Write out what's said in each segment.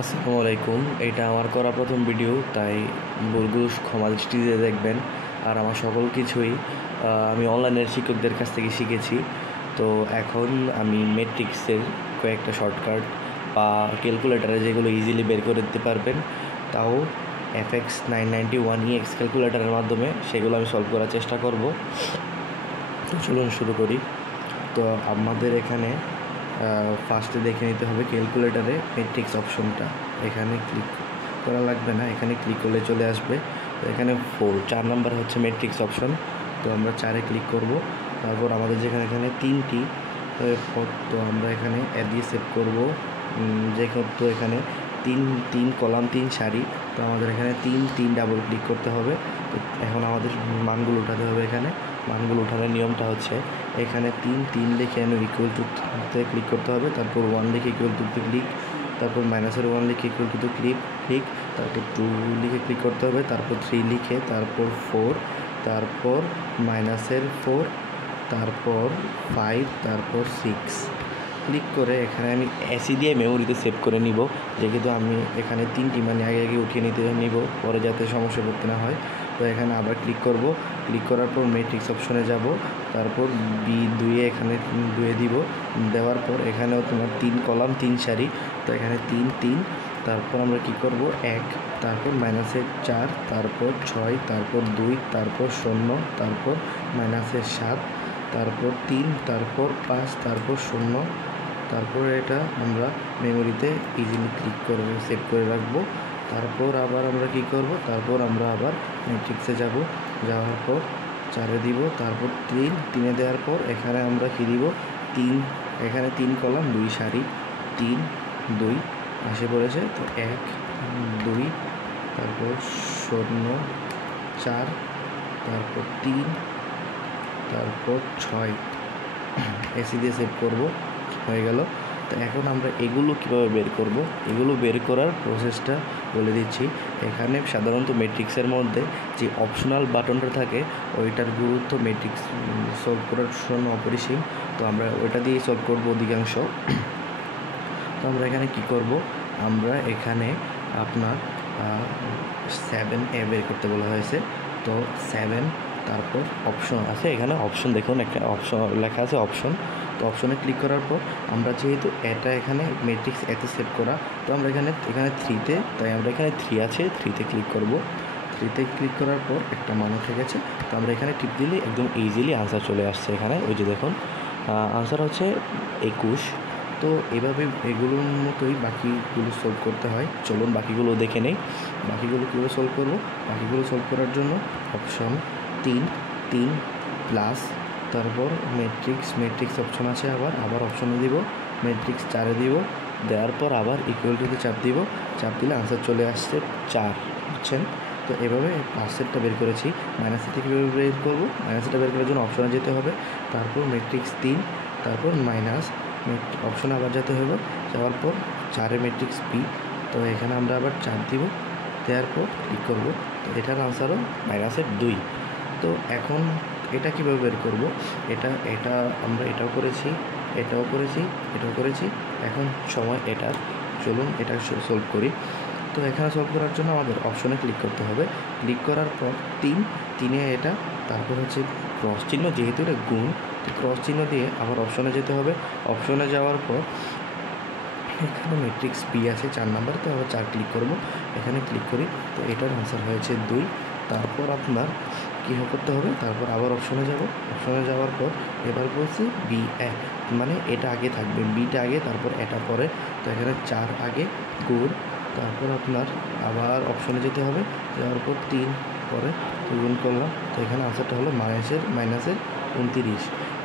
আসসালামু আলাইকুম। এটা আমার করা প্রথম ভিডিও, তাই ভুলগুলো ক্ষমা দৃষ্টিতে দেখবেন। আর আমার সকল কিছুই আমি অনলাইনের শিক্ষকদের কাছ থেকে শিখেছি। তো এখন আমি ম্যাট্রিক্সের কয়েকটা শর্টকাট বা ক্যালকুলেটারে যেগুলো ইজিলি বের করে দিতে পারবেন, তাও FX991EX ক্যালকুলেটারের মাধ্যমে সেগুলো আমি সলভ করার চেষ্টা করব। তো চলুন শুরু করি। তো আমাদের এখানে ফার্স্টে দেখে নিতে হবে ক্যালকুলেটারে ম্যাট্রিক্স অপশনটা। এখানে ক্লিক করা লাগবে না, এখানে ক্লিক করলে চলে আসবে। তো এখানে 4 নাম্বার হচ্ছে ম্যাট্রিক্স অপশন। তো আমরা 4-এ ক্লিক করব। তারপর আমাদের যেখানে এখানে 3টি, তো আমরা এখানে দিয়ে সেভ করব। তো এখানে তিন কলাম 3 সারি। তো আমাদের এখানে 3 ডাবল ক্লিক করতে হবে। তো এখন আমাদের মানগুলো উঠাতে হবে। এখানে মানগুলো উঠানোর নিয়মটা হচ্ছে এখানে 3 লিখে ইকুয়াল টুতে ক্লিক করতে হবে। তারপর 1 লিখে ইকুয়াল টুতে ক্লিক, তারপর -1 লিখে ইকুয়াল টুতে ক্লিক, তারপর 2 লিখে ক্লিক করতে হবে, তারপর 3 লিখে, তারপর 4, তারপর -4, তারপর 5, তারপর 6 ক্লিক করে এখানে আমি এসি দিয়ে মেমোরিতে সেভ করে নিব। যেহেতু আমি এখানে 3টি মানে আগে উঠিয়ে নিব, পরে যাতে সমস্যা করতে না হয়। তো এখানে আবার ক্লিক করব। ক্লিক করার পর ম্যাট্রিক্স অপশনে যাব, তারপর B2-এ এখানে 2-এ দিব। দেওয়ার পর এখানেও তোমার 3 কলাম 3 সারি। তো এখানে 3, তারপর আমরা কি করব 1, তারপর -4, তারপর 6, তারপর 2, তারপর 0, তারপর -7, তারপর 3, তারপর 5, তারপর 0। তারপর এটা আমরা মেমোরিতে ইজিলি ক্লিক করে সেভ করে রাখবো। তারপর আবার আমরা কি করব, তারপর আমরা আবার ম্যাট্রিক্সে যাব। যাওয়ার পর 4-এ দিব, তারপর 3-এ দেওয়ার পর এখানে আমরা কি দিব 3, এখানে 3 কলাম 2 সারি, 3, 2 আসে পড়েছে। তো 1, 2, তারপর 0, 4, তারপর 3, তারপর 6 এসি দিয়ে সেভ করব। হয়ে গেল। তো এখন আমরা এগুলো কীভাবে বের করব, এগুলো বের করার প্রসেসটা বলে দিচ্ছি। এখানে সাধারণত ম্যাট্রিক্সের মধ্যে যে অপশনাল বাটনটা থাকে ওইটার গুরুত্ব ম্যাট্রিক্স সলভ করার জন্য অপরিসীম। তো আমরা ওইটা দিয়েই সলভ করব অধিকাংশ। তো আমরা এখানে কি করব, আমরা এখানে আপনার 7A বের করতে বলা হয়েছে। তো 7, তারপর অপশন আছে, এখানে অপশন দেখুন, একটা অপশন লেখা আছে অপশন। তো অপশনে ক্লিক করার পর আমরা যেহেতু এটা এখানে ম্যাট্রিক্স এতে সেভ করা, তো আমরা এখানে 3-তে, তাই আমরা এখানে 3 আছে, 3-তে ক্লিক করব। 3-তে ক্লিক করার পর একটা মান উঠে গেছে। তো আমরা এখানে টিপ দিলে একদম ইজিলি আনসার চলে আসছে। এখানে ওই যে দেখুন আনসার হচ্ছে 21। তো এভাবে এগুলোর মতোই বাকিগুলো সলভ করতে হয়। চলুন বাকিগুলো দেখে নেই। বাকিগুলো কীভাবে সলভ করব, বাকিগুলো সলভ করার জন্য অপশন 3 প্লাস, তারপর ম্যাট্রিক্স অপশন আছে, আবার অপশনে দিব, ম্যাট্রিক্স 4-এ দিব। দেওয়ার পর আবার ইকুয়াল টুতে চাপ দিব। চাপ দিলে আনসার চলে আসছে 4, বুঝছেন? তো এভাবে পার্সেন্টটা বের করেছি। মাইনাসে থেকে কীভাবে বের করবো, মাইনাসটা বের করার জন্য অপশনে যেতে হবে, তারপর ম্যাট্রিক্স 3, তারপর মাইনাস, অপশনে আবার যেতে হবে, যাওয়ার পর 4-এ ম্যাট্রিক্স B। তো এখানে আমরা আবার 4 দিব, দেওয়ার পর ক্লিক করব। তো এটার আনসারও -2। তো এখন এটা কীভাবে বের করব, এটা আমরা এটাও করেছি, এটাও করেছি। এখন সময় এটার, চলুন এটা সলভ করি। তো এখানে সলভ করার জন্য আমাদের অপশনে ক্লিক করতে হবে। ক্লিক করার পর 3-এ এটা, তারপর হচ্ছে ক্রস চিহ্ন, যেহেতু এটা গুণ, তো ক্রস চিহ্ন দিয়ে আবার অপশনে যেতে হবে। অপশনে যাওয়ার পর এখানে ম্যাট্রিক্স B আছে 4 নাম্বার, তো আবার 4 ক্লিক করব। এখানে ক্লিক করি, তো এটার আনসার হয়েছে 2। তারপর আপনার কী করতে হবে, তারপর আবার অপশনে যাব। অপশনে যাওয়ার পর এবার বলছি B, মানে এটা আগে থাকবে, বিটা আগে, তারপর এটা পরে। তো এখানে 4 আগে, গুণ, তারপর আপনার আবার অপশনে যেতে হবে। যাওয়ার পর 3 পরে গুণ করলাম। তো এখানে আনসারটা হলো -29।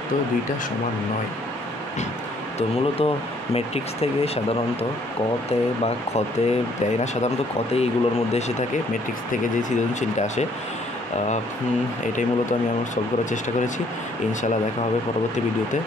তো 2টা সমান 9। তো মূলত ম্যাট্রিক্স থেকে সাধারণত কতে বা খতে দেয় না, সাধারণত খতে এইগুলোর মধ্যে এসে থাকে। ম্যাট্রিক্স থেকে যে সৃজনশীলটা আসে, এটাই মূলত আমি আমার সলভ করার চেষ্টা করেছি। ইনশাআল্লাহ দেখা হবে পরবর্তী ভিডিওতে।